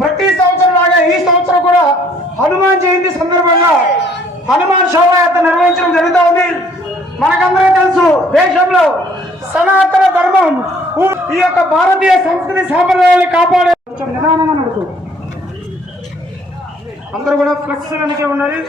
ప్రతి సంవత్సరం లాగా ఈ సంవత్సరం కూడా హనుమాన్ జయంతి సందర్భంగా హనుమాన్ శోభయాత్ర నిర్వహించడం జరుగుతూ ఉంది. మనకందరూ తెలుసు, దేశంలో సనాతన ధర్మం ఈ యొక్క భారతీయ సంస్కృతి సాంప్రదాయాన్ని కాపాడే నిదానంగా నడుచు. అందరూ కూడా ఫ్లెక్స్ వెనకే ఉండాలి.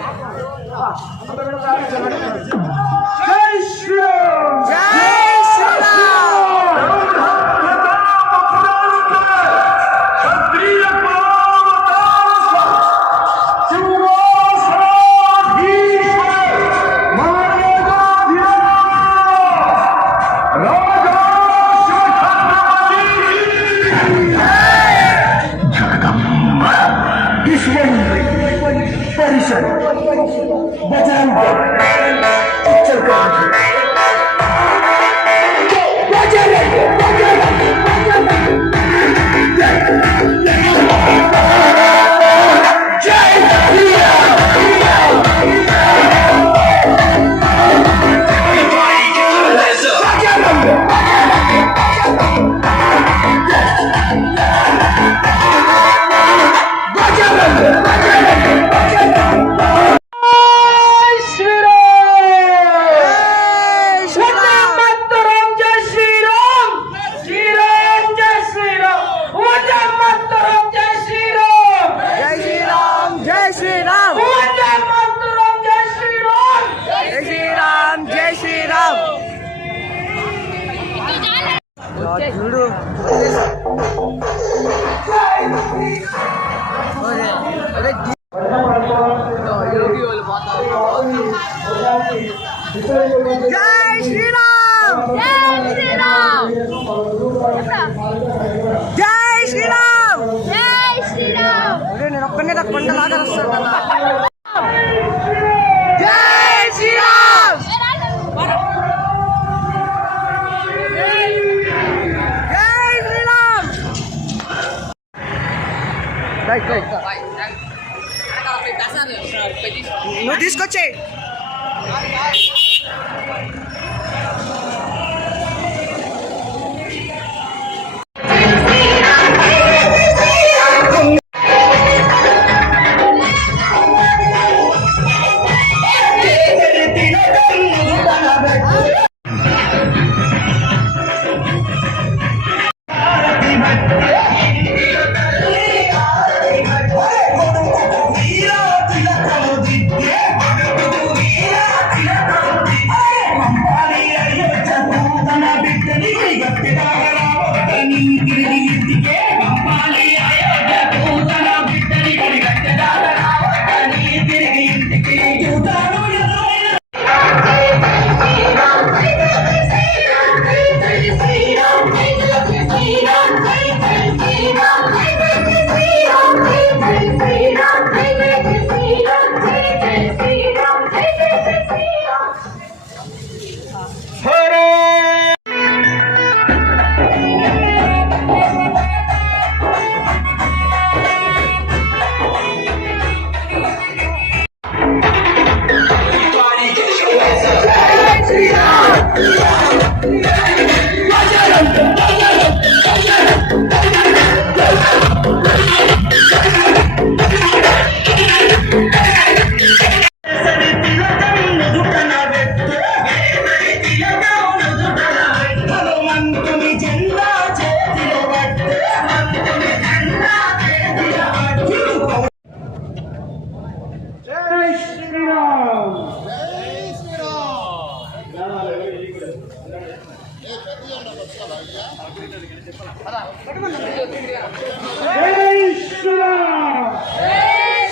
జై శ్రీరామ్, జై శ్రీరామ్. నేను ఒక్కనే కొండలాగా వస్తాను కదా. జై శ్రీరామ్, జై శ్రీరామ్. నువ్వు తీసుకొచ్చే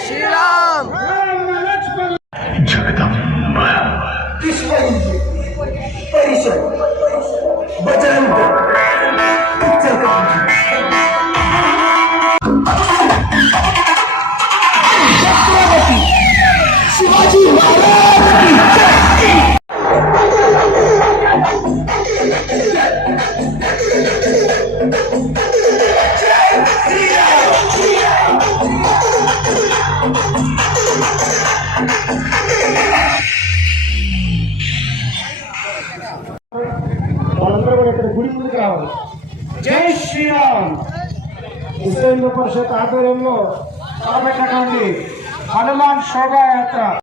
శ్రీరామ్ जगदम्ब परिषद बजरंग छत्रपति शिवाजी महाराज की వాళ్ళందరూ కూడా ఇక్కడ గుడి ముందుకు రావాలి. జై శ్రీరామ్. విశ్వ హిందూ పరిషత్ ఆధ్వర్యంలో చేపట్టినటువంటి హనుమాన్ శోభాయాత్ర